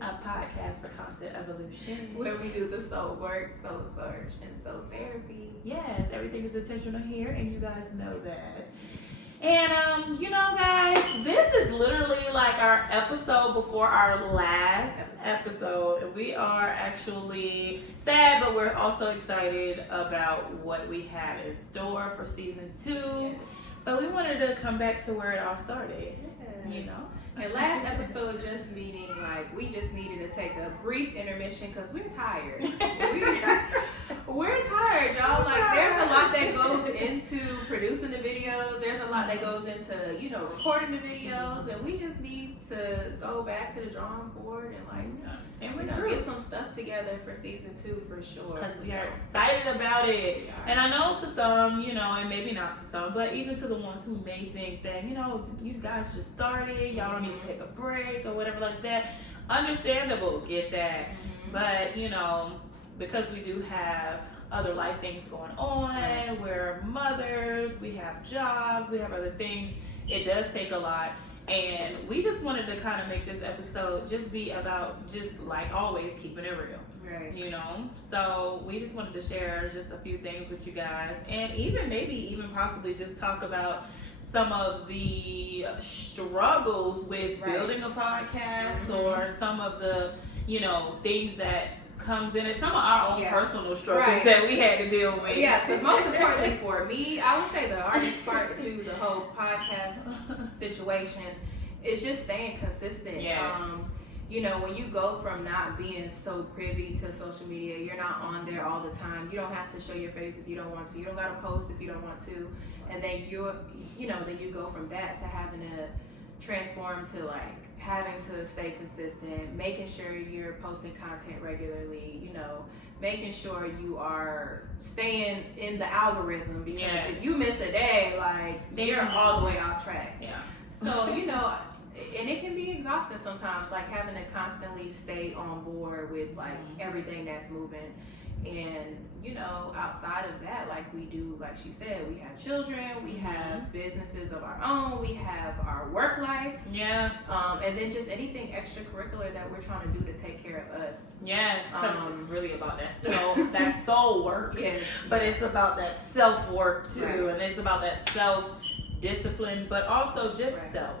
a podcast for constant evolution, where we do the soul work, soul search, and soul therapy. Yes, everything is intentional here, and you guys know that. And guys, this is literally like our episode before our last episode. We are actually sad, but we're also excited about what we have in store for season 2. Yes. But we wanted to come back to where it all started. Yes. And last episode just meaning like we just needed to take a brief intermission because we're tired. We're tired, y'all. Like there's a lot that goes into producing the videos. There's a lot that goes into, recording the videos, and we just need to go back to the drawing board and get some stuff together for season 2 for sure. Because we are excited about it. And I know to some, and maybe not to some, but even to the ones who may think that, you guys just started, y'all don't need to take a break or whatever like that. Understandable, get that. Mm-hmm. But, because we do have other life things going on, we're mothers, we have jobs, we have other things, it does take a lot. And we just wanted to kind of make this episode just be about, just like always, keeping it real. Right. So we just wanted to share just a few things with you guys, and maybe possibly just talk about some of the struggles with building a podcast, or some of the, things that comes in, and some of our own personal struggles that we had to deal with. Yeah, because most importantly for me, I would say the hardest part to the whole podcast situation is just staying consistent. Yes. When you go from not being so privy to social media, you're not on there all the time. You don't have to show your face if you don't want to. You don't got to post if you don't want to. And then then you go from that to having to transform to like having to stay consistent, making sure you're posting content regularly, making sure you are staying in the algorithm, because if you miss a day, like you're all the way off track. Yeah. So, and it can be exhausting sometimes, like having to constantly stay on board with like everything that's moving. And, outside of that, like we do, like she said, we have children, we have businesses of our own, we have our work life. Yeah. And then just anything extracurricular that we're trying to do to take care of us. Yes, because it's really about that soul work. But it's about that self-work too. Right. And it's about that self-discipline, but also just self.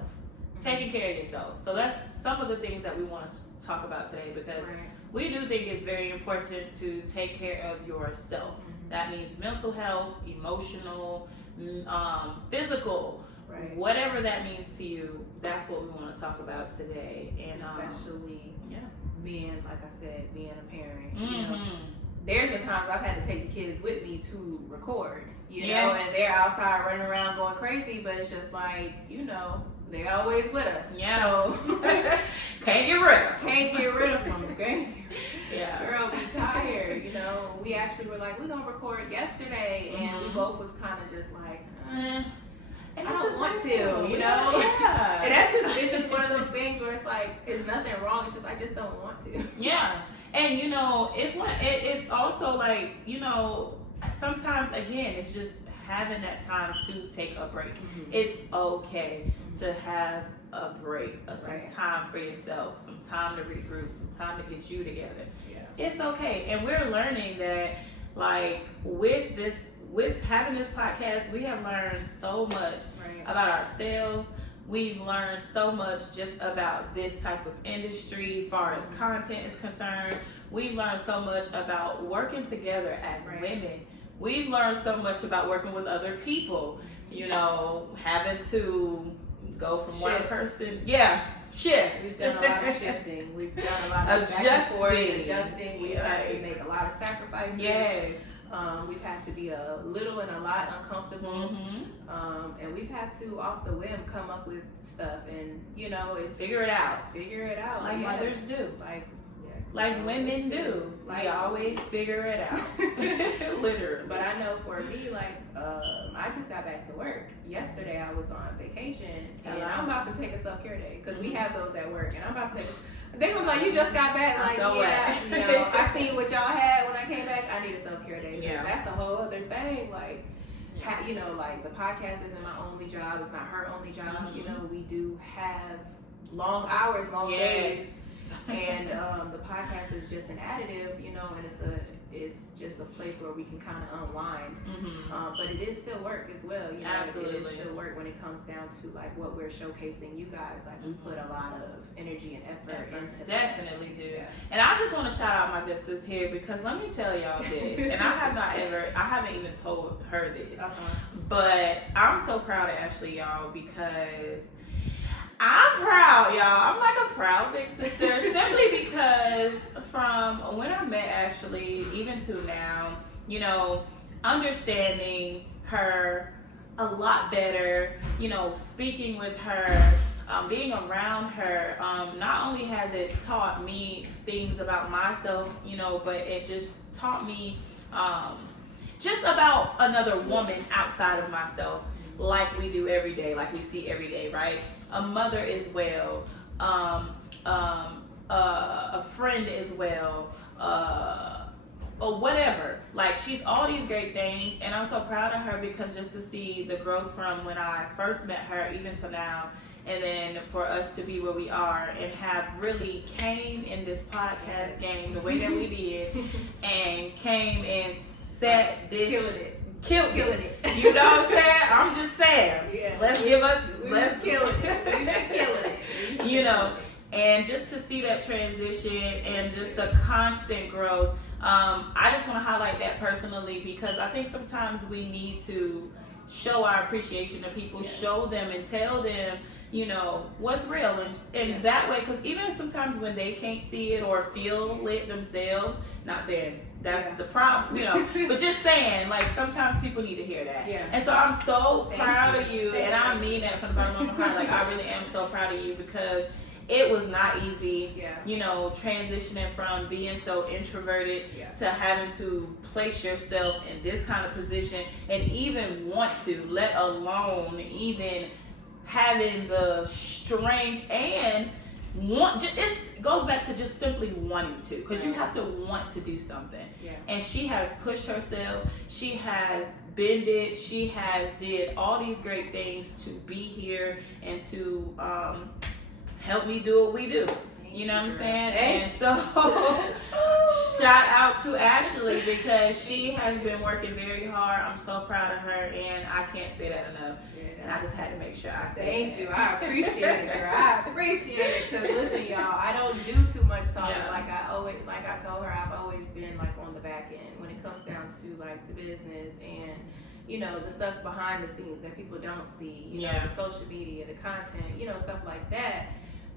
Taking care of yourself. So that's some of the things that we want to talk about today, because we do think it's very important to take care of yourself. That means mental health, emotional, physical, whatever that means to you. That's what we want to talk about today. And especially being, like I said, being a parent. There's been times I've had to take the kids with me to record, and they're outside running around going crazy, but it's just like, they're always with us. Yeah. So can't get rid of them. Can't get rid of them. Okay. Yeah. Girl, we tired. We actually were like, we're gonna record yesterday, and we both was kind of just like, and I don't want to, Yeah. And it's just one of those things where it's like, it's nothing wrong. It's just I just don't want to. Yeah. And it's also like, sometimes again, it's just having that time to take a break. It's okay to have a break, some time for yourself, some time to regroup, some time to get you together. It's okay. And we're learning that, like, with having this podcast, we have learned so much about ourselves. We've learned so much just about this type of industry as far as content is concerned. We've learned so much about working together as women. We've learned so much about working with other people, having to go from one person. Shift. We've done a lot of shifting. We've done a lot of adjusting. We've had to make a lot of sacrifices. Yes. We've had to be a little and a lot uncomfortable. And we've had to, off the whim, come up with stuff. And, it's... Figure it out. Like mothers do. Like women do. We always figure it out. Literally. But I know for me, I just got back to work. Yesterday I was on vacation, and I'm about to take a self-care day, because we have those at work, and I'm about to take they're gonna be like, you just got back. Like, I seen what y'all had when I came back. I need a self-care day, because that's a whole other thing. Like, like the podcast isn't my only job. It's not her only job. We do have long hours, long days. And the podcast is just an additive, you know, and it's just a place where we can kind of unwind. But it is still work as well, you know. Absolutely. It is still work when it comes down to like what we're showcasing you guys. Like we put a lot of energy and effort into Definitely do. Yeah. And I just want to shout out my good sis here, because let me tell y'all this, and I haven't even told her this, but I'm so proud of Ashley, y'all, because I'm proud, y'all. I'm like a proud big sister, simply because from when I met Ashley, even to now, you know, understanding her a lot better, you know, speaking with her, being around her, not only has it taught me things about myself, you know, but it just taught me just about another woman outside of myself, like we do every day, like we see every day, right? A mother as well, a friend as well, or whatever. Like, she's all these great things, and I'm so proud of her, because just to see the growth from when I first met her even to now, and then for us to be where we are and have really came in this podcast game the way that we did, and came and set this killing it. You know what I'm saying? I'm just saying. Yeah. Let's kill it. We've been killing it. You know, and just to see that transition and just the constant growth. I just want to highlight that personally, because I think sometimes we need to show our appreciation to people, show them and tell them, you know, what's real, and that way, because even sometimes when they can't see it or feel it themselves, not saying that's the problem, you know, but just saying, like, sometimes people need to hear that. And so I'm so proud of you, and I mean that from the bottom of my heart. Like, I really am so proud of you, because it was not easy, you know, transitioning from being so introverted to having to place yourself in this kind of position, and even want to, let alone even having the strength and want. It goes back to just simply wanting to, because you have to want to do something. And she has pushed herself. She has bended. She has did all these great things to be here and to help me do what we do. You know what I'm saying? And so shout out to Ashley, because she has been working very hard. I'm so proud of her, and I can't say that enough. And I just had to make sure I said Thank you. I appreciate it, girl. I appreciate it. Because listen, y'all, I don't do too much talking. Like I told her, I've always been like on the back end when it comes down to like the business and, you know, the stuff behind the scenes that people don't see. You know, the social media, the content, you know, stuff like that.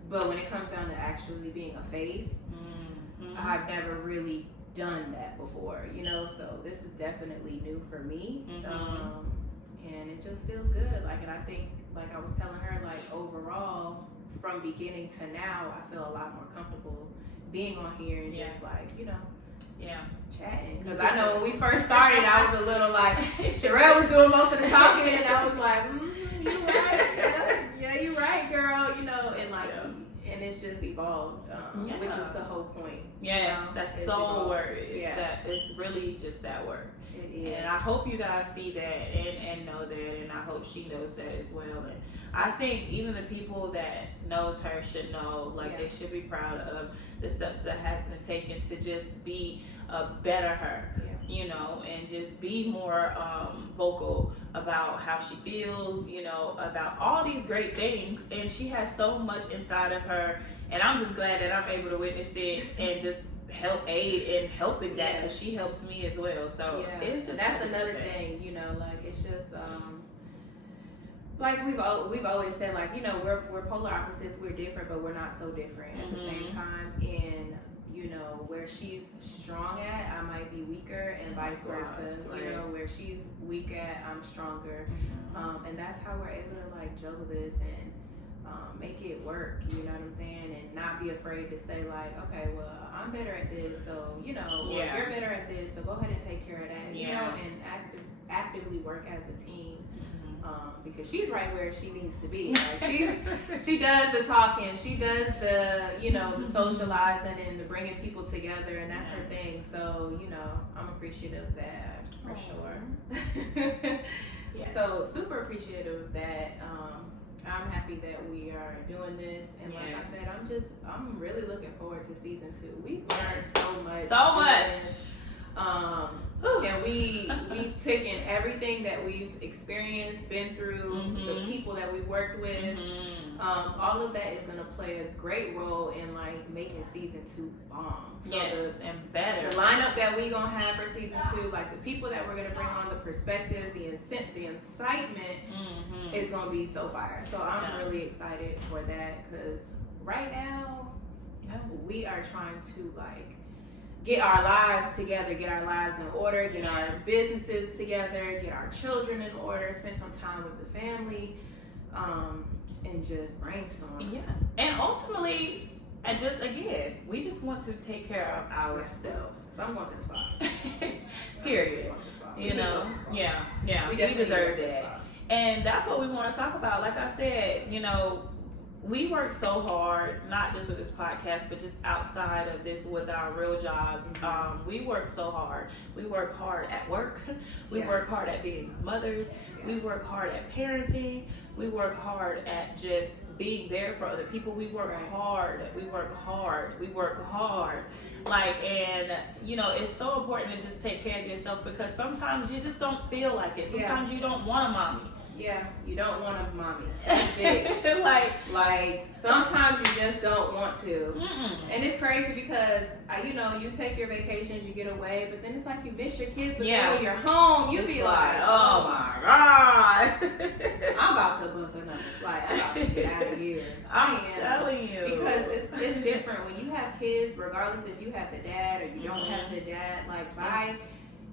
But when it comes down to actually being a face, I've never really done that before, you know, so this is definitely new for me. And it just feels good. Like, and I think, like I was telling her, like, overall, from beginning to now, I feel a lot more comfortable being on here and just like, you know, chatting. Because I know when we first started, I was a little like, Sherelle was doing most of the talking, and I was like, you right, yeah, you right, girl, you know, and like, and it's just evolved, which is the whole point. Yes, that's so word. It's really just that word. And I hope you guys see that and know that, and I hope she knows that as well. And I think even the people that knows her should know, like, they should be proud of the steps that has been taken to just be a better her, you know, and just be more vocal about how she feels, you know, about all these great things. And she has so much inside of her, and I'm just glad that I'm able to witness it and just help aid in helping that, because she helps me as well. So it's just, that's another thing, you know, like, it's just like we've always said, like, you know, we're polar opposites, we're different, but we're not so different at the same time. And you know, where she's strong at, I might be weaker, and vice versa. You know, where she's weak at, I'm stronger. And that's how we're able to like juggle this and make it work, you know what I'm saying? And not be afraid to say like, okay, well, I'm better at this, so, you know, or you're better at this, so go ahead and take care of that, you know, and actively work as a team. Because she's right where she needs to be. Like, she does the talking, she does the, you know, the socializing and the bringing people together, and that's her thing. So, you know, I'm appreciative of that for sure. So super appreciative of that. I'm happy that we are doing this, and like I said, I'm really looking forward to season 2. We've learned so much. So much. And we've taken everything that we've experienced, been through, the people that we've worked with. All of that is going to play a great role in like making season 2 bomb. So and better. The lineup that we gonna have for season 2, like the people that we're gonna bring on, the perspective, the incitement, is gonna be so fire. So I'm really excited for that, because right now we are trying to like get our lives together, get our lives in order, get our businesses together, get our children in order, spend some time with the family, and just brainstorm. Yeah, and ultimately, and just again, we just want to take care of ourselves. So I'm going to the spa. Period. You know, we deserve that. And that's what we want to talk about. Like I said, you know, we work so hard, not just with this podcast, but just outside of this with our real jobs. We work so hard. We work hard at work. We work hard at being mothers. We work hard at parenting. We work hard at just being there for other people. We work hard. We work hard. We work hard. Like, and you know, it's so important to just take care of yourself, because sometimes you just don't feel like it. Sometimes you don't want a mommy. Yeah, you don't want a mommy. That's big. like sometimes you just don't want to. And it's crazy because you know, you take your vacations, you get away, but then it's like you miss your kids. But then when you're home, you be like, oh my god, I'm about to book another flight. I'm about to get out of here. I'm telling you, because it's different when you have kids. Regardless if you have the dad or you don't have the dad, like by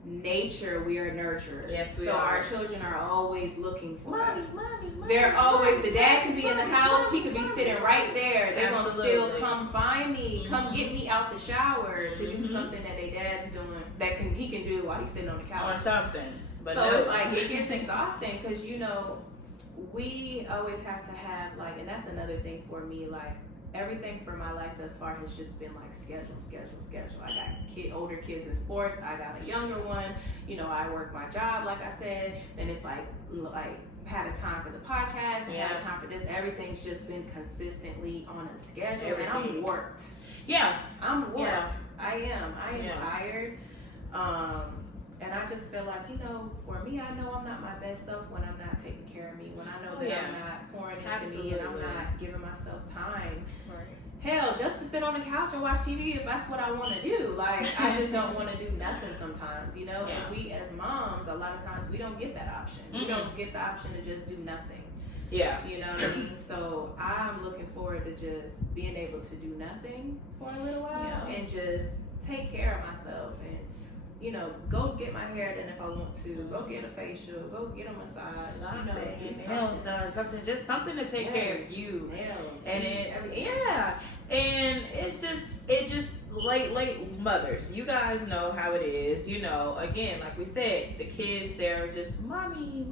nature we are nurturers. Yes, we so are. Our children are always looking for us. Mommy, They're always, the dad can be in the house, he could be sitting right there. They're gonna still come find me, come get me out the shower to do something that their dad's doing that he can do while he's sitting on the couch or something. But so it's like it gets exhausting, because you know we always have to have like, and that's another thing for me, like everything for my life thus far has just been like schedule. I got older kids in sports. I got a younger one. You know, I work my job, like I said. Then it's like having time for the podcast and having time for this. Everything's just been consistently on a schedule, and I'm warped. Yeah, I'm warped. I am tired. And I just feel like, you know, for me, I know I'm not my best self when I'm not taking care of me, when I know that I'm not pouring into me and I'm not giving myself time. Right. Hell, just to sit on the couch and watch TV if that's what I want to do. Like, I just don't want to do nothing sometimes, you know? And we as moms, a lot of times, we don't get that option. We don't get the option to just do nothing. Yeah. You know what I mean? So I'm looking forward to just being able to do nothing for a little while and just take care of myself and, you know, go get my hair done if I want to, go get a facial, go get a massage, you know, get nails done, something to take care of you. Nails, and and it's just late mothers. You guys know how it is. You know, again, like we said, the kids, they're just mommy.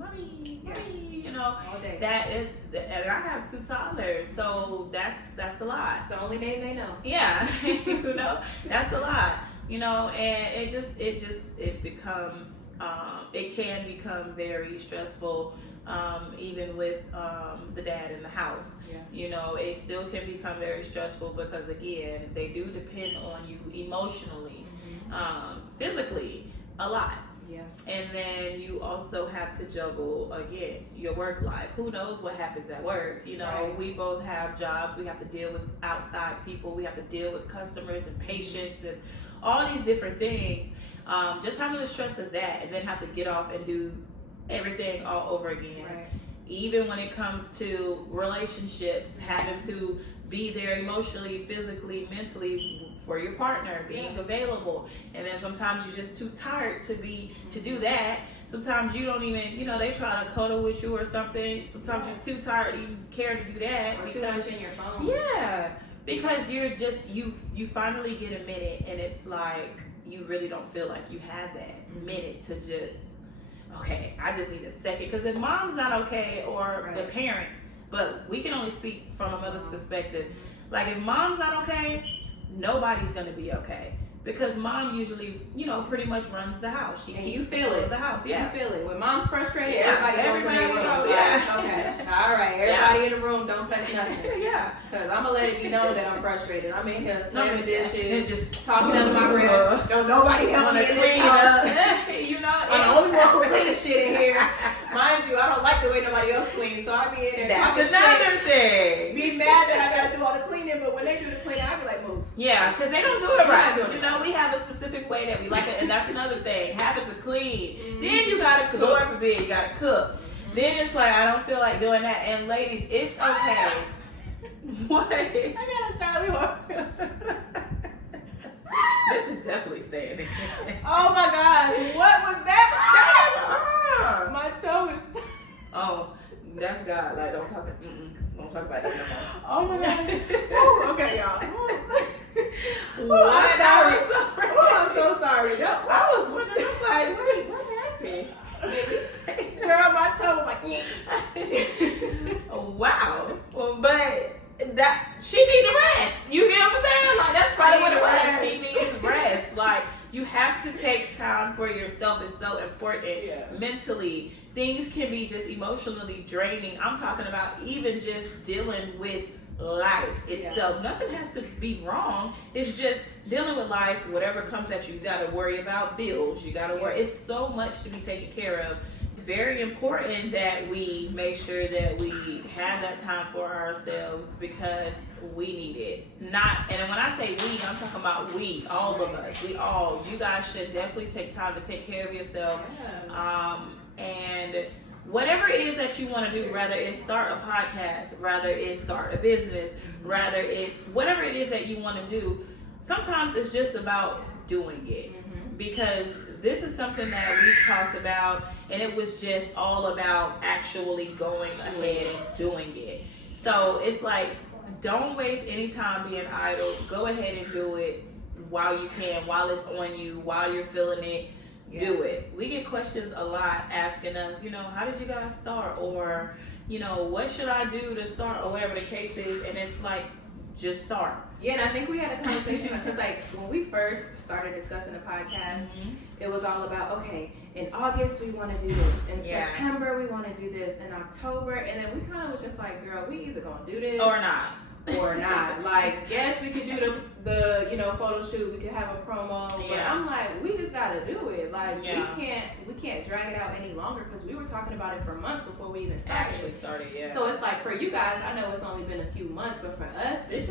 You know, all day. And I have 2 toddlers, so that's a lot. It's the only name they know. Yeah, you know, that's a lot. You know, and it becomes it can become very stressful, even with the dad in the house. Yeah. You know, it still can become very stressful because again, they do depend on you emotionally, physically a lot. Yes. And then you also have to juggle again your work life. Who knows what happens at work? You know, we both have jobs. We have to deal with outside people. We have to deal with customers and patients and all these different things. Just having the stress of that, and then have to get off and do everything all over again. Right. Even when it comes to relationships, having to be there emotionally, physically, mentally for your partner, being available. And then sometimes you're just too tired to do that. Sometimes you don't even, you know, they try to cuddle with you or something. Sometimes you're too tired to even care to do that. Or too much in your phone. Yeah. Because you're just, you finally get a minute, and it's like, you really don't feel like you have that minute to just, okay, I just need a second. Because if mom's not okay, or the parent, but we can only speak from a mother's perspective. Like, if mom's not okay, nobody's going to be okay. because mom usually, you know, pretty much runs the house. And you feel it. The house, yeah. You feel it. When mom's frustrated, Yeah, everybody goes in their room. yeah. Okay. All right. Everybody in the room, don't touch nothing. Yeah. Because I'm going to let it be known that I'm frustrated. I'm in here slamming dishes, and just talking under my breath. Don't nobody help me in this house. You know, I'm the only one who cleans shit in here. Mind you, I don't like the way nobody else cleans, so I be in there that's talking another shit. thing. Be mad that I got to do all the cleaning, but when they do the cleaning, I be like, move. Yeah, because they don't do it right. Doing it You know, we have a specific way that we like it, and that's another thing. Having to clean. Mm-hmm. Then you gotta cook. Lord forbid, you gotta cook. Mm-hmm. Then it's like, I don't feel like doing that. And ladies, it's okay. What? I got a Charlie horse. This is definitely staying in. Oh my gosh, what was that? My toe is. Oh, that's God. Like, don't talk about that no more. Oh my God. Ooh, okay, y'all. What? I'm sorry. Sorry. I'm so sorry. No. I was wondering, I was like, wait, what happened? Girl, my toe was like, wow. Well, but that she needs a rest. You get what I'm saying? Like, that's probably what it was. She needs rest. Like, you have to take time for yourself. It's so important. Yeah. Mentally, things can be just emotionally draining. I'm talking about even just dealing with life itself. Yeah. Nothing has to be wrong. It's just dealing with life. Whatever comes at you, you got to worry about bills. You got to worry. It's so much to be taken care of. It's very important that we make sure that we have that time for ourselves because we need it. And when I say we, I'm talking about we, all of us. We all. You guys should definitely take time to take care of yourself. Yeah. And whatever it is that you want to do, rather it's start a podcast, rather it's start a business, rather it's whatever it is that you want to do, sometimes it's just about doing it. Because this is something that we've talked about, and it was just all about actually going ahead and doing it. So it's like, don't waste any time being idle. Go ahead and do it while you can, while it's on you, while you're feeling it. Do it. We get questions a lot asking us, you know, how did you guys start? Or, you know, what should I do to start? Or whatever the case is. And it's like, just start. Yeah, and I think we had a conversation because, like, when we first started discussing the podcast, it was all about, okay, in August we want to do this, in September we want to do this, in October, and then we kind of was just like, girl, we either gonna do this or not. Like, yes, we could do the you know, photo shoot, we could have a promo, but I'm like, we just gotta do it. Like, we can't drag it out any longer because we were talking about it for months before we even started. So it's like, for you guys, I know it's only been a few months, but for us, it's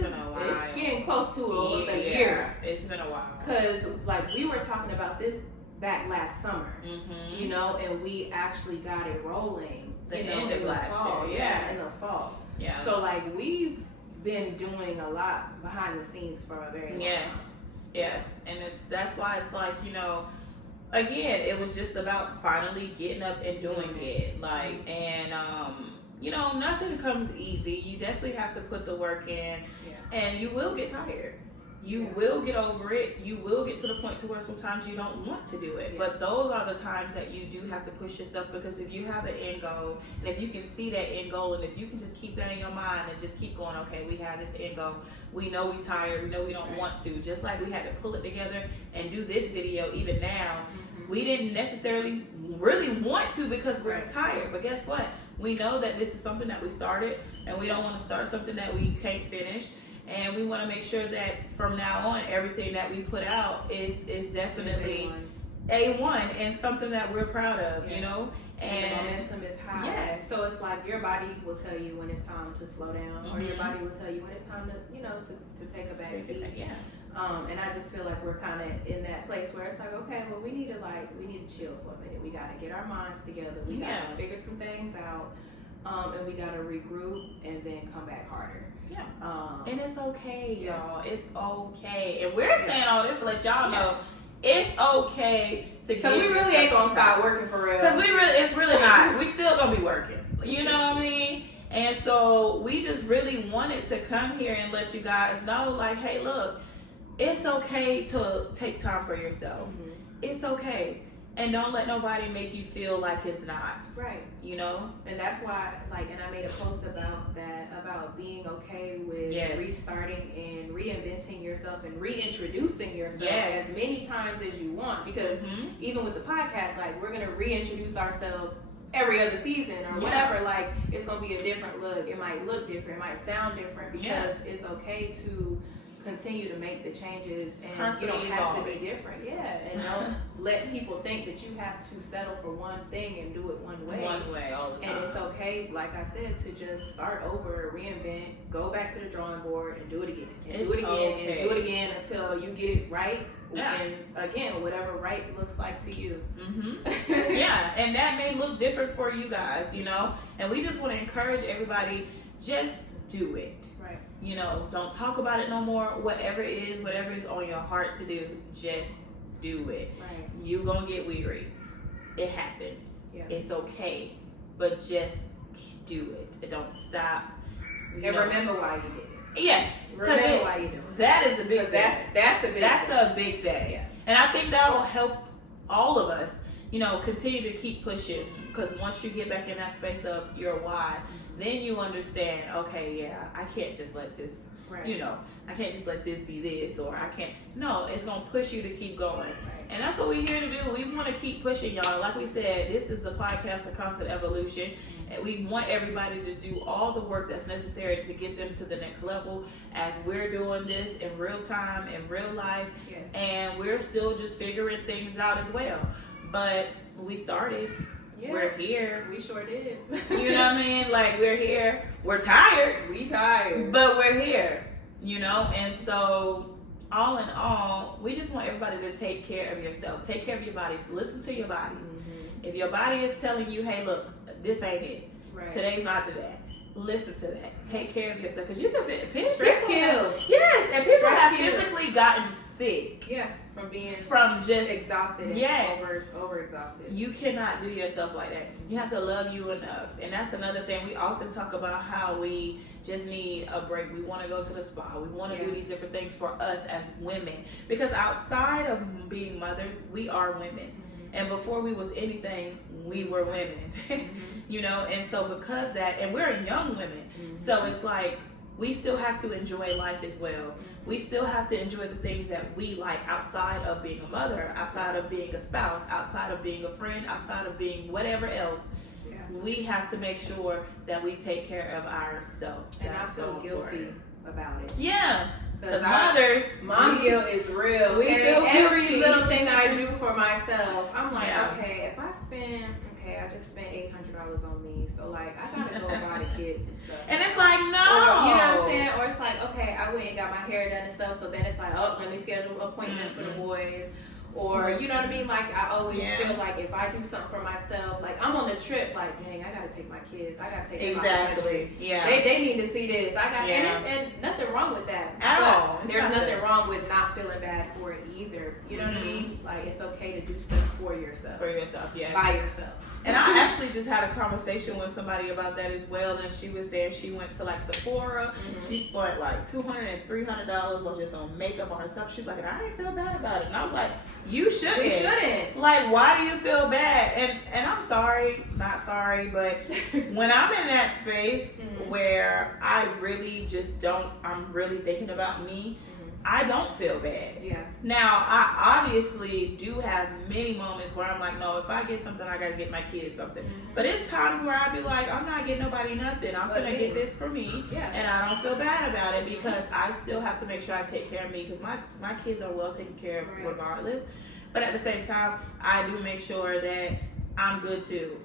getting close to almost a year. It's been a while. Because, like, we were talking about this back last summer, you know, and we actually got it rolling in the fall. In the fall. Yeah. So, like, we've been doing a lot behind the scenes for a very long time. Yes, and that's why it's like, you know, again, it was just about finally getting up and doing it. Like, and you know, nothing comes easy. You definitely have to put the work in, and you will get tired. You will get over it. You will get to the point to where sometimes you don't want to do it. But those are the times that you do have to push yourself, because if you have an end goal, and if you can see that end goal, and if you can just keep that in your mind and just keep going, okay, we have this end goal. We know we're tired. We know we don't want to. Just like we had to pull it together and do this video even now. We didn't necessarily really want to because we're tired. But guess what? We know that this is something that we started, and we don't want to start something that we can't finish. And we want to make sure that from now on, everything that we put out is definitely A1 and something that we're proud of, you know? And the momentum is high. Yes. So it's like your body will tell you when it's time to slow down, or your body will tell you when it's time to, you know, to take a back seat. And I just feel like we're kind of in that place where it's like, okay, well, we need to chill for a minute. We got to get our minds together. We got to figure some things out. And we got to regroup and then come back harder. And it's okay, y'all. It's okay. And we're saying all this to let y'all know it's okay to, because we really ain't gonna stop working for real. Because it's really not. We still gonna be working. You know what I mean? And so we just really wanted to come here and let you guys know, like, hey, look, it's okay to take time for yourself. It's okay. And don't let nobody make you feel like it's not. Right. You know? And that's why, like, and I made a post about that, about being okay with restarting and reinventing yourself and reintroducing yourself as many times as you want. Because even with the podcast, like, we're going to reintroduce ourselves every other season or whatever. Like, it's going to be a different look. It might look different. It might sound different, because it's okay to continue to make the changes, and constantly you don't have to be different. And don't let people think that you have to settle for one thing and do it one way all the time. And it's okay, like I said, to just start over, reinvent, go back to the drawing board and do it again, and do it again, and do it again until you get it right. And again, whatever right looks like to you. And that may look different for you guys, you know, and we just want to encourage everybody, just do it. Right. You know, don't talk about it no more. Whatever is on your heart to do, just do it. Right. You gonna get weary. It happens. It's okay. But just do it. And don't stop. And remember why you did it. Yes. Remember why you did it. That is a big thing. That's the big That's thing. a big thing. And I think that will help all of us, you know, continue to keep pushing. Because once you get back in that space of your why, then you understand, okay, I can't just let this, you know, I can't just let this be this, or I can't. No, it's going to push you to keep going. And that's what we're here to do. We want to keep pushing, y'all. Like we said, this is a podcast for constant evolution. And we want everybody to do all the work that's necessary to get them to the next level, as we're doing this in real time, in real life. And we're still just figuring things out as well. But we started. We're here. We sure did. You know what I mean? Like, we're here. We're tired. We tired. But we're here. You know? And so, all in all, we just want everybody to take care of yourself. Take care of your bodies. Listen to your bodies. If your body is telling you, hey, look, this ain't it. Today's not today. Listen to that. Take care of yourself. Because you can stress kills. Yes. And people have physically gotten sick. From just exhausted and over exhausted. You cannot do yourself like that. You have to love you enough. And that's another thing. We often talk about how we just need a break. We want to go to the spa. We want to do these different things for us as women. Because outside of being mothers, we are women. And before we was anything, we were women. You know, and so because that, and we're young women. So it's like, we still have to enjoy life as well. We still have to enjoy the things that we like outside of being a mother, outside of being a spouse, outside of being a friend, outside of being whatever else. We have to make sure that we take care of ourselves. And I feel guilty about it. Because mothers, mom guilt is real. We feel every guilty. little thing I do for myself, I'm like, okay, if I spend, I just spent $800 on me, so like I gotta go buy the kids some stuff. And it's like, no, or, you know what I'm saying? Or it's like, okay, I went and got my hair done and stuff, so then it's like, oh, let me schedule appointments for the boys. Or, you know what I mean? Like, I always feel like if I do something for myself, like, I'm on the trip, like, dang, I gotta take my kids. I gotta take them out of the country. They need to see this. And nothing wrong with that. At all. There's nothing wrong with not feeling bad for it either. You know what I mean? Like, it's okay to do stuff for yourself. For yourself, By yourself. And I actually just had a conversation with somebody about that as well, and she was saying she went to like Sephora. She spent like $200 and $300 on just on makeup on herself. She's like, and I didn't feel bad about it. And I was like, you shouldn't. You shouldn't. Like, why do you feel bad? And I'm sorry, not sorry, but when I'm in that space where I really just don't, I'm really thinking about me, I don't feel bad. Now, I obviously do have many moments where I'm like, no, if I get something, I gotta get my kids something. But it's times where I be like, I'm not getting nobody nothing. I'm gonna get this for me, and I don't feel bad about it because I still have to make sure I take care of me because my kids are well taken care of regardless. But at the same time, I do make sure that I'm good too.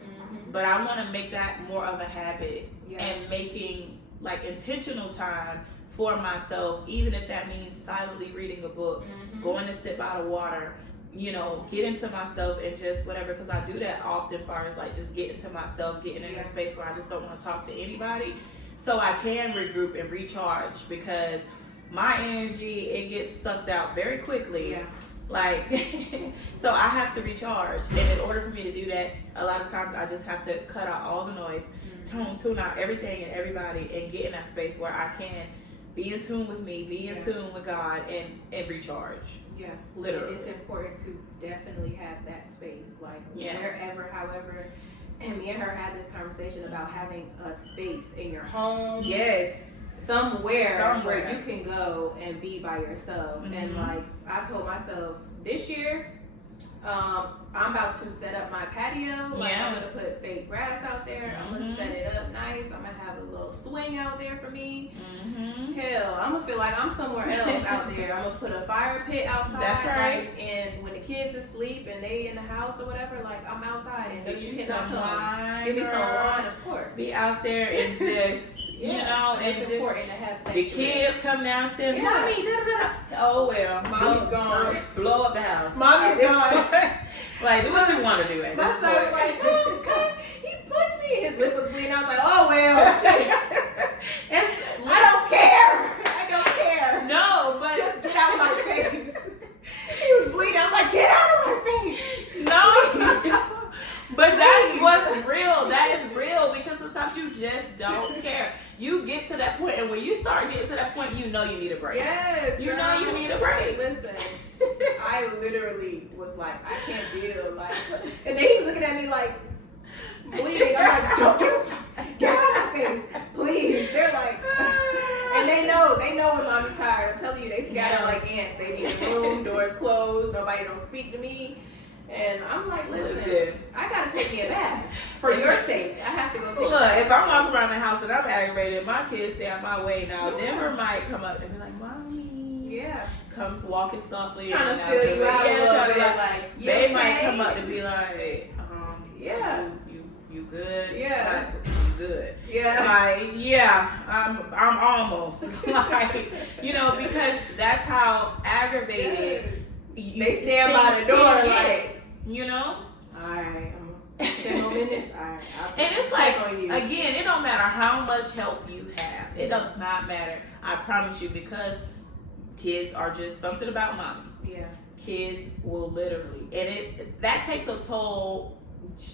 But I want to make that more of a habit and making like intentional time for myself, even if that means silently reading a book, going to sip out of water, you know, get into myself and just whatever, because I do that often far as like just getting to myself, getting in a space where I just don't want to talk to anybody, so I can regroup and recharge, because my energy, it gets sucked out very quickly. Like, so I have to recharge, and in order for me to do that, a lot of times I just have to cut out all the noise, tune out everything and everybody, and get in that space where I can be in tune with me, be in tune with God, and recharge. Yeah, literally. And it's important to definitely have that space, like wherever, however. And me and her had this conversation about having a space in your home. Yes. Somewhere where you can go and be by yourself. Mm-hmm. And like I told myself this year, I'm about to set up my patio. Like I'm gonna put fake grass out there. I'm gonna set it up nice. I'm gonna have a little swing out there for me. Hell, I'm gonna feel like I'm somewhere else out there. I'm gonna put a fire pit outside. That's right. Like, and when the kids asleep and they in the house or whatever, like I'm outside and you cannot come. Give me some wine, of course. Be out there and just. You know, it's important to have sanctuary. The kids come downstairs, Mommy, da-da-da. Oh, well. Mommy's gone. Blow up the house. Mommy's gone. Like, do what you want to do at this point. My son was like, oh, God, he punched me. His lip was bleeding. I was like, oh, well, shit. I don't care. I don't care. No, but. Just get out of my face. He was bleeding. I'm like, get out of my face. No. But that's what's real. That is real because sometimes you just don't care. You get to that point, and when you start getting to that point, you know you need a break. Yes, you know you need a break. Listen, I literally was like, I can't deal. Like, and then he's looking at me like bleeding. I'm like, don't get out of my face, please. They're like, and they know when mommy's tired. I'm telling you, they scatter like ants. They be in the room, doors closed, nobody don't speak to me. And I'm like, listen, I gotta take me a bath for your sake. I have to go take a bath. Look, if I'm walking around the house and I'm aggravated, my kids stay out my way now. Denver might come up and be like, Mommy. Come walking softly. Trying to feel you out a little bit. Like, they might come up and be like, you good? Yeah. You good? Yeah. I'm almost. Like, you know, because that's how aggravated. They stand by the door like, you know? Alright, 10 more minutes. Alright. And it's like, again, it don't matter how much help you have. It does not matter. I promise you, because kids are just something about mommy. Yeah. Kids will literally, and that takes a toll,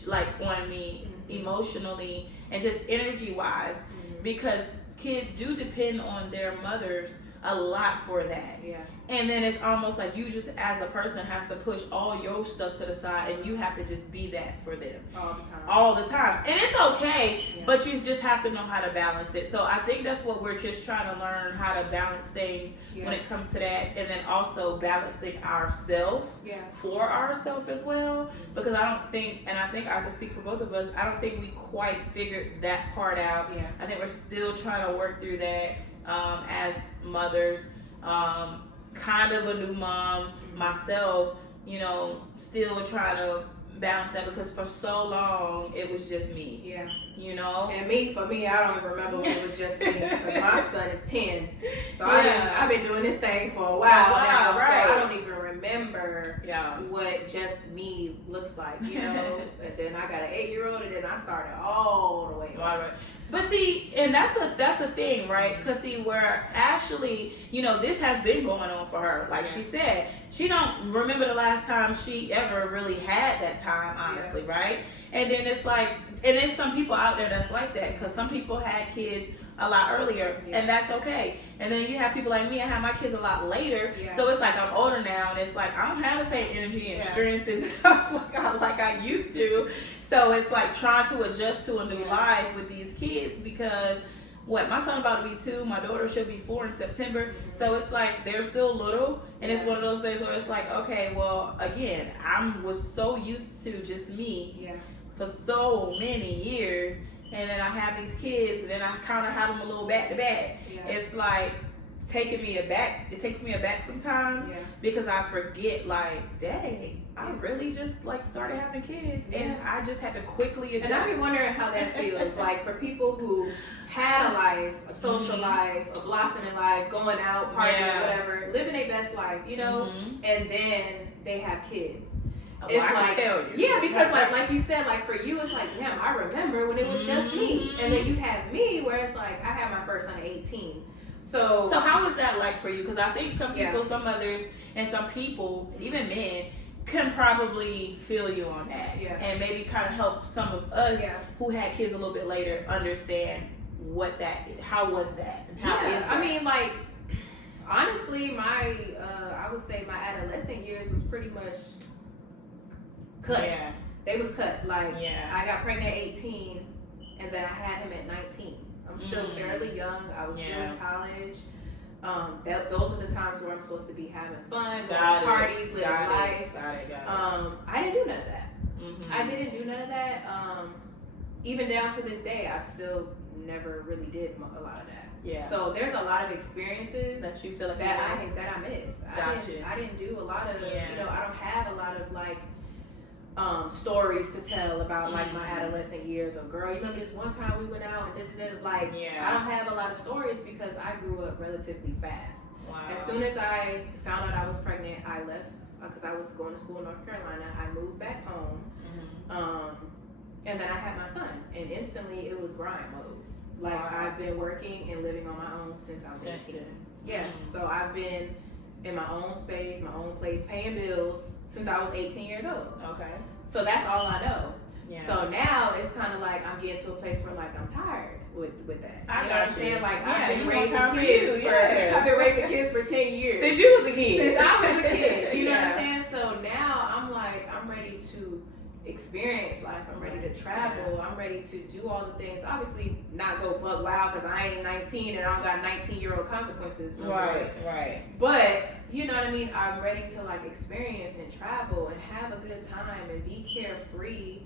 like, on me emotionally and just energy wise, because kids do depend on their mothers a lot for that. Yeah. And then it's almost like you just as a person have to push all your stuff to the side and you have to just be that for them. All the time. And it's okay, but you just have to know how to balance it. So I think that's what we're just trying to learn, how to balance things when it comes to that. And then also balancing ourselves for ourselves as well. Because I don't think, and I think I can speak for both of us, I don't think we quite figured that part out. I think we're still trying to work through that as mothers. Kind of a new mom myself, you know, still trying to balance that because for so long it was just me. You know? And for me, I don't even remember when it was just me because my son is 10. So I've been doing this thing for a while now. Right. So I don't even remember what just me looks like, you know? And then I got an 8-year-old and then I started all the way over. But see, and that's a thing, right? Because see, where Ashley, you know, this has been going on for her. Like she said, she don't remember the last time she ever really had that time, honestly, right? And then it's like, and there's some people out there that's like that because some people had kids a lot earlier, and that's okay. And then you have people like me, I have my kids a lot later, so it's like I'm older now, and it's like I don't have the same energy and strength and stuff like I used to. So it's like trying to adjust to a new life with these kids because my son about to be 2, my daughter should be 4 in September. So it's like they're still little, and it's one of those things where it's like, okay, well, again, I was so used to just me for so many years. And then I have these kids, and then I kind of have them a little back to back. It's like taking me aback. It takes me aback sometimes because I forget, like, dang, I really just like started having kids, and I just had to quickly adjust. And I be wondering how that feels, like for people who had a life, a social life, a blossoming life, going out, partying, whatever, living their best life, you know, and then they have kids. It's like, because like you said, like for you, it's like, damn, I remember when it was just me. And then you have me where it's like, I had my first son at 18. So how is that like for you? Because I think some people, some mothers, and some people, even men, can probably feel you on that. And maybe kind of help some of us who had kids a little bit later understand how was that? And how is that? I mean, like, honestly, my I would say my adolescent years was pretty much cut. Yeah. They was cut. Like, Yeah. I got pregnant at 18, and then I had him at 19. I'm still fairly young. I was still in college. Those are the times where I'm supposed to be having fun, going to parties, living life. Got it. I didn't do none of that. Mm-hmm. I didn't do none of that. Even down to this day, I still never really did a lot of that. Yeah. So there's a lot of experiences that you feel like that I missed. I didn't do a lot of, you know, I don't have a lot of like stories to tell about like my adolescent years. Of girl, you remember this one time we went out and like I don't have a lot of stories because I grew up relatively fast. Wow. As soon as I found out I was pregnant, I left because I was going to school in North Carolina. I moved back home, and then I had my son, and instantly it was grind mode. Like I've been working and living on my own since I was 18. Yeah, so I've been in my own space, my own place, paying bills since I was 18 years old. Okay. So that's all I know. Yeah. So now it's kind of like I'm getting to a place where like I'm tired with that. You know what I'm saying? Like I've been raising kids I've been raising kids for 10 years. Since you was a kid. Since I was a kid. You know what I'm saying? So now I'm like, I'm ready to experience life. I'm ready to travel. I'm ready to do all the things. Obviously not go buck wild because I ain't 19 and I don't got 19-year-old consequences. No way. Right. But you know what I mean? I'm ready to like experience and travel and have a good time and be carefree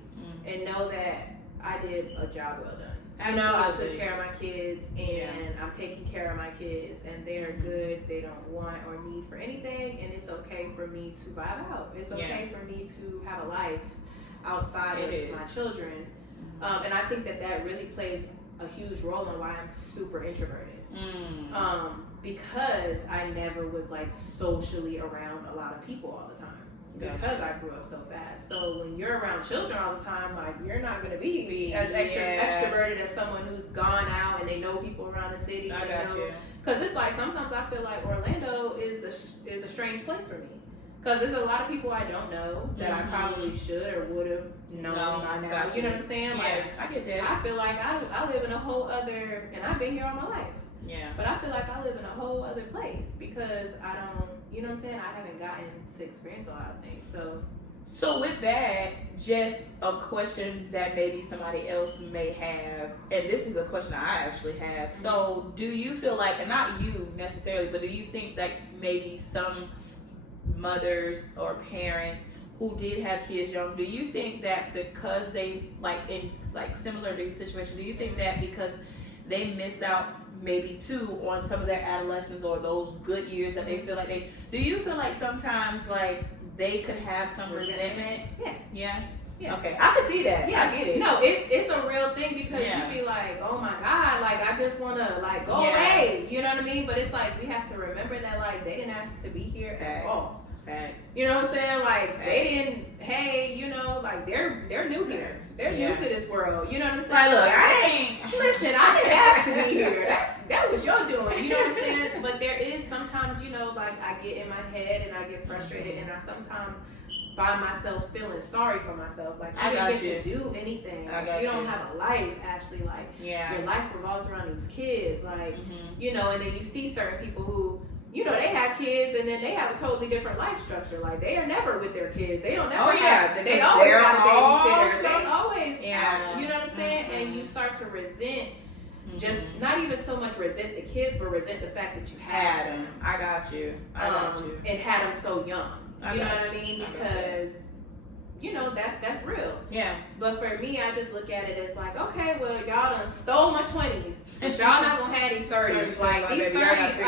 and know that I did a job well done. Absolutely. You know, I took care of my kids and I'm taking care of my kids and they're good. They don't want or need for anything and it's okay for me to vibe out. It's okay for me to have a life outside of my children. And I think that really plays a huge role in why I'm super introverted. Because I never was like socially around a lot of people all the time. Because I grew up so fast. So when you're around children all the time, like you're not going to be as extroverted as someone who's gone out and they know people around the city. I got you. Because it's like sometimes I feel like Orlando is a strange place for me. Because there's a lot of people I don't know that I probably should or would have known by now. You know what I'm saying? Like, I get that. I feel like I live in a whole other, and I've been here all my life. Yeah. But I feel like I live in a whole other place because I don't, you know what I'm saying? I haven't gotten to experience a lot of things. So with that, just a question that maybe somebody else may have, and this is a question I actually have. So do you feel like, and not you necessarily, but do you think that maybe some mothers or parents who did have kids young, do you think that because they similar to your situation, do you think that because they missed out maybe too on some of their adolescence or those good years that they feel like do you feel like sometimes like they could have some resentment? Yeah. Okay, I can see that. Yeah, I get it. No, it's a real thing because you be like, oh my God, like I just want to like go away. You know what I mean? But it's like we have to remember that like they didn't ask to be here at all. You know what I'm saying? Like they didn't. Hey, you know, like they're new here. They're new to this world. You know what I'm saying? Like, look, listen. I didn't ask to be here. That was your doing. You know what I'm saying? But there is sometimes, you know, like I get in my head and I get frustrated and I sometimes find myself feeling sorry for myself. Like I didn't get to do anything. Like, you don't have a life, Ashley. Like your life revolves around these kids. Like you know, and then you see certain people who, you know, they have kids and then they have a totally different life structure. Like they are never with their kids. They don't never have. They always got a babysitter. They always have. You know what I'm saying? And you start to resent. Just not even so much resent the kids, but resent the fact that you had them. I got you. And had them so young. You know what I mean? Because you know that's real. Yeah. But for me, I just look at it as like, okay, well, y'all done stole my 20s, but y'all not gonna have these 30s. Like these 30s,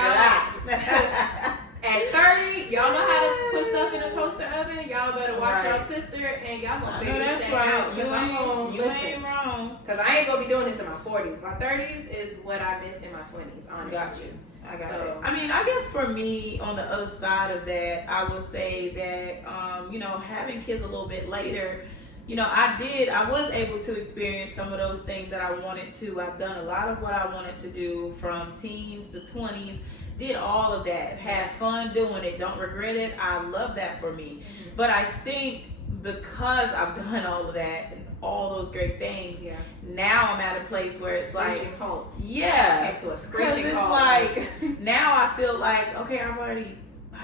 at 30, y'all know how to put stuff in a toaster oven. Y'all better watch your sister, and y'all gonna figure this thing out. Because I'm gonna listen. Because I ain't gonna be doing this in my 40s. My 30s is what I missed in my 20s. Honestly. Got you. I got it. I mean, I guess for me, on the other side of that, I will say that, you know, having kids a little bit later, you know, I was able to experience some of those things that I wanted to. I've done a lot of what I wanted to do from teens to 20s, did all of that, had fun doing it, don't regret it. I love that for me. But I think because I've done all of that, all those great things. Yeah. Now I'm at a place where it's like, halt. Yeah. To a Because screeching it's halt. like, now I feel like, okay, I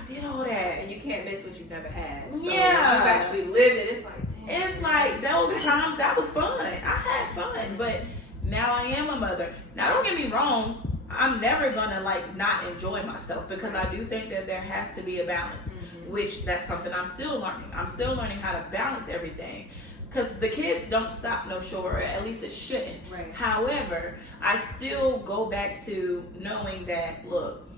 did all that. And you can't miss what you've never had. So Yeah. You've actually lived it. It's like, damn. It's like those times, that was fun. I had fun, but now I am a mother. Now, don't get me wrong. I'm never gonna like not enjoy myself, because I do think that there has to be a balance, which that's something I'm still learning. I'm still learning how to balance everything, because the kids don't stop no shore, or at least it shouldn't. Right. However, I still go back to knowing that, look,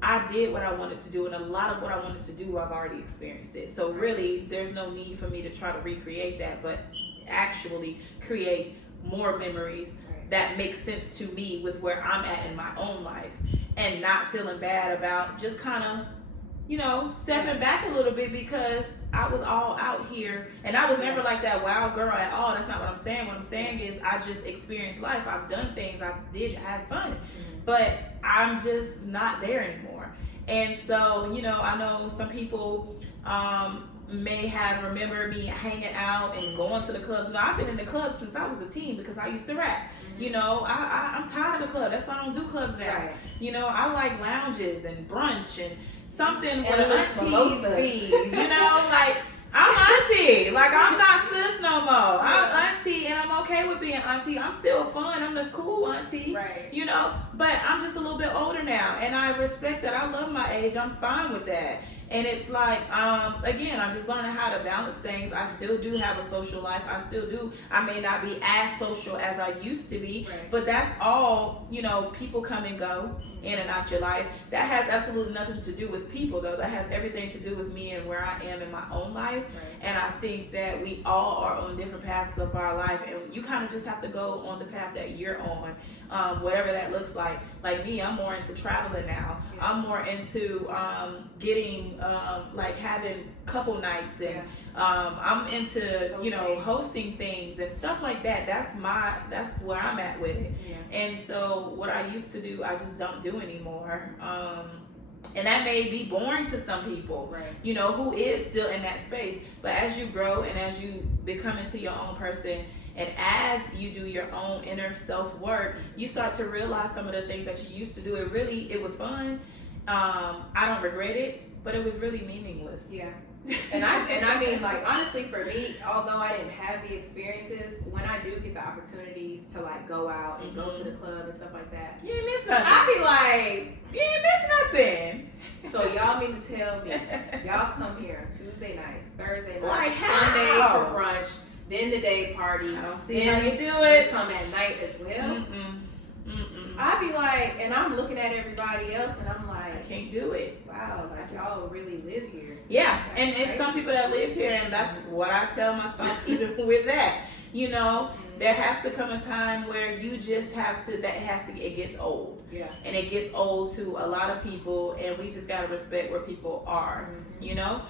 I did what I wanted to do, and a lot of what I wanted to do, I've already experienced it. So really, there's no need for me to try to recreate that, but actually create more memories that make sense to me with where I'm at in my own life, and not feeling bad about just kind of, you know, stepping back a little bit, because I was all out here, and I was never like that wild girl at all. That's not what I'm saying. What I'm saying is I just experienced life. I've done things. I had fun, but I'm just not there anymore. And so, you know, I know some people may have remembered me hanging out and going to the clubs. No, I've been in the clubs since I was a teen, because I used to rap. You know, I'm tired of the club. That's why I don't do clubs now. Right. You know, I like lounges and brunch and something where aunties be. You know, like, I'm auntie. Like, I'm not sis no more. I'm auntie, and I'm okay with being auntie. I'm still fun. I'm the cool auntie. Right. You know, but I'm just a little bit older now, and I respect that. I love my age. I'm fine with that. And it's like, again, I'm just learning how to balance things. I still do have a social life. I still do. I may not be as social as I used to be, but that's all, you know, people come and go in and out your life. That has absolutely nothing to do with people, though. That has everything to do with me and where I am in my own life. And I think that we all are on different paths of our life, and you kind of just have to go on the path that you're on, whatever that looks like. Like me, I'm more into traveling now. I'm more into getting, like having couple nights, and I'm into, you know, hosting things and stuff like that. That's where I'm at with it. And so what I used to do, I just don't do anymore. And that may be boring to some people, you know, who is still in that space. But as you grow and as you become into your own person, and as you do your own inner self-work, you start to realize some of the things that you used to do. It was fun. I don't regret it, but it was really meaningless. Yeah. And I mean, like, honestly, for me, although I didn't have the experiences, when I do get the opportunities to like go out and go to the club and stuff like that, you ain't miss nothing. I be like, you ain't miss nothing. So y'all mean to tell me y'all come here Tuesday nights, Thursday nights, like Sunday for brunch, then the day party. I don't see how you do it. Come at night as well. I be like, and I'm looking at everybody else, and I'm like, I can't do it. Wow, like y'all really live here. Yeah, and it's some people that live here, and that's what I tell my spouse. Even with that, you know, there has to come a time where you just have to. It gets old. Yeah, and it gets old to a lot of people, and we just gotta respect where people are. You know,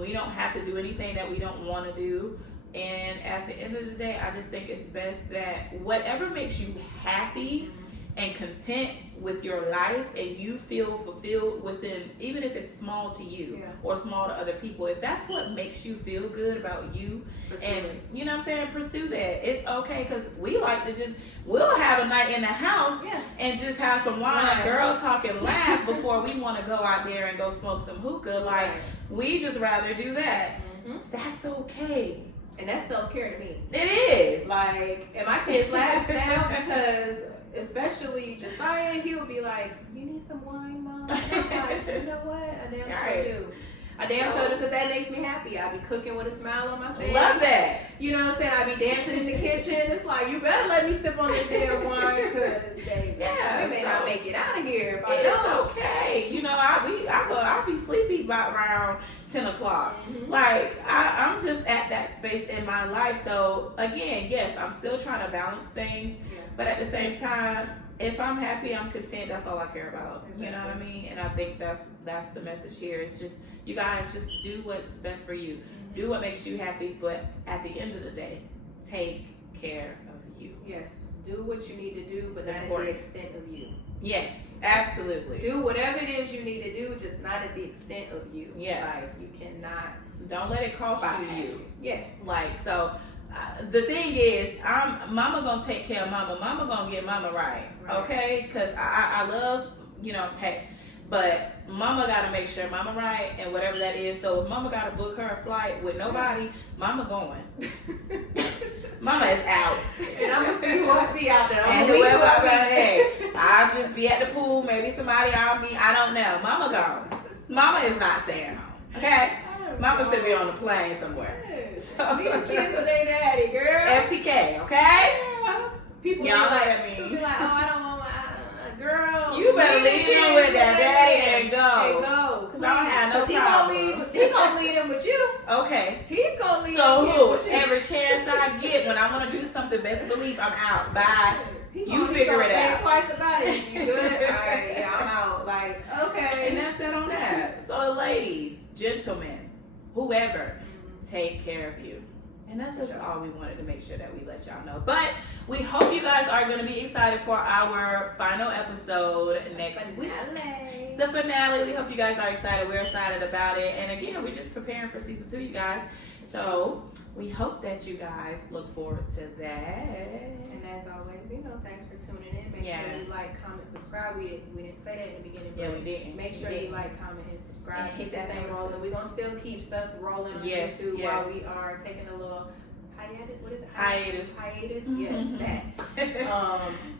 we don't have to do anything that we don't want to do. And at the end of the day, I just think it's best that whatever makes you happy and content with your life, and you feel fulfilled within, even if it's small to you or small to other people, if that's what makes you feel good about you, and you know what I'm saying, pursue that. It's okay, because we like to we'll have a night in the house and just have some wine and girl talk and laugh before we want to go out there and go smoke some hookah. Like, we just rather do that. That's okay. And that's self-care to me. It is. Like, and my kids laugh now because, especially Josiah, he'll be like, "You need some wine, Mom?" And I'm like, "You know what? I damn sure do. I damn sure do, because that makes me happy. I be cooking with a smile on my face. Love that. You know what I'm saying? I be dancing in the kitchen. It's like, you better let me sip on this damn wine, because, baby, we may not make it out of here if I don't. It's okay. You know, I'll be sleepy by around 10 o'clock. Like, I'm just at that space in my life. So, again, yes, I'm still trying to balance things. But at the same time, if I'm happy, I'm content. That's all I care about. Exactly. You know what I mean? And I think that's the message here. It's just, you guys just do what's best for you. Do what makes you happy. But at the end of the day, take care of you. Yes. Do what you need to do, but not at the extent of you. Yes, absolutely. Do whatever it is you need to do, just not at the extent of you. Yes. Like, you cannot. Don't let it cost you. Yeah. Like, so, the thing is, mama gonna take care of mama. Mama gonna get mama right, okay? Because I love, hey, but mama gotta make sure mama right and whatever that is. So if mama gotta book her a flight with nobody, mama going. Mama is out. And I'm gonna see who I see out there. And whoever I mean, hey, I'll just be at the pool. Maybe somebody I'll meet. I don't know. Mama gone. Mama is not staying home. Okay? Mama finna be on the plane somewhere. So leave the kids with their daddy, girl. FTK, okay? Yeah. People be Y'all like, oh, I don't want my girl. You better leave them with their daddy and go. And go. Cause I don't have no problem. He gonna leave them with you. Okay. He's gonna leave them with you. Every chance I get when I want to do something, best believe I'm out. Bye. You figure it out. Think twice about it. You good? All right. Yeah, I'm out. Like, okay. And that's that on that. So, ladies, gentlemen, whoever, take care of you. And that's just all we wanted to make sure that we let y'all know. But we hope you guys are going to be excited for our final episode next week. It's the finale. We hope you guys are excited. We're excited about it. And again, we're just preparing for season 2, you guys. So we hope that you guys look forward to that. And as always, thanks for tuning in. Make sure you like, comment, subscribe. We didn't say that in the beginning, but yeah, we didn't. Make sure you like, comment, and subscribe. And keep this thing rolling. We're gonna still keep stuff rolling on YouTube while we are taking a little hiatus. What is it? Hiatus. Yes, that.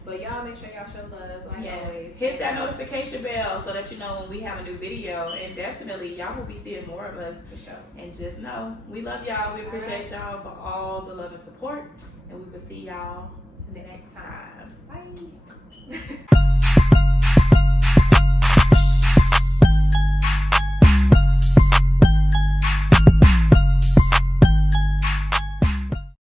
But y'all make sure y'all show love like always. Hit that notification bell so that you know when we have a new video, and definitely y'all will be seeing more of us. For sure. And just know we love y'all. We appreciate y'all for all the love and support, and we will see y'all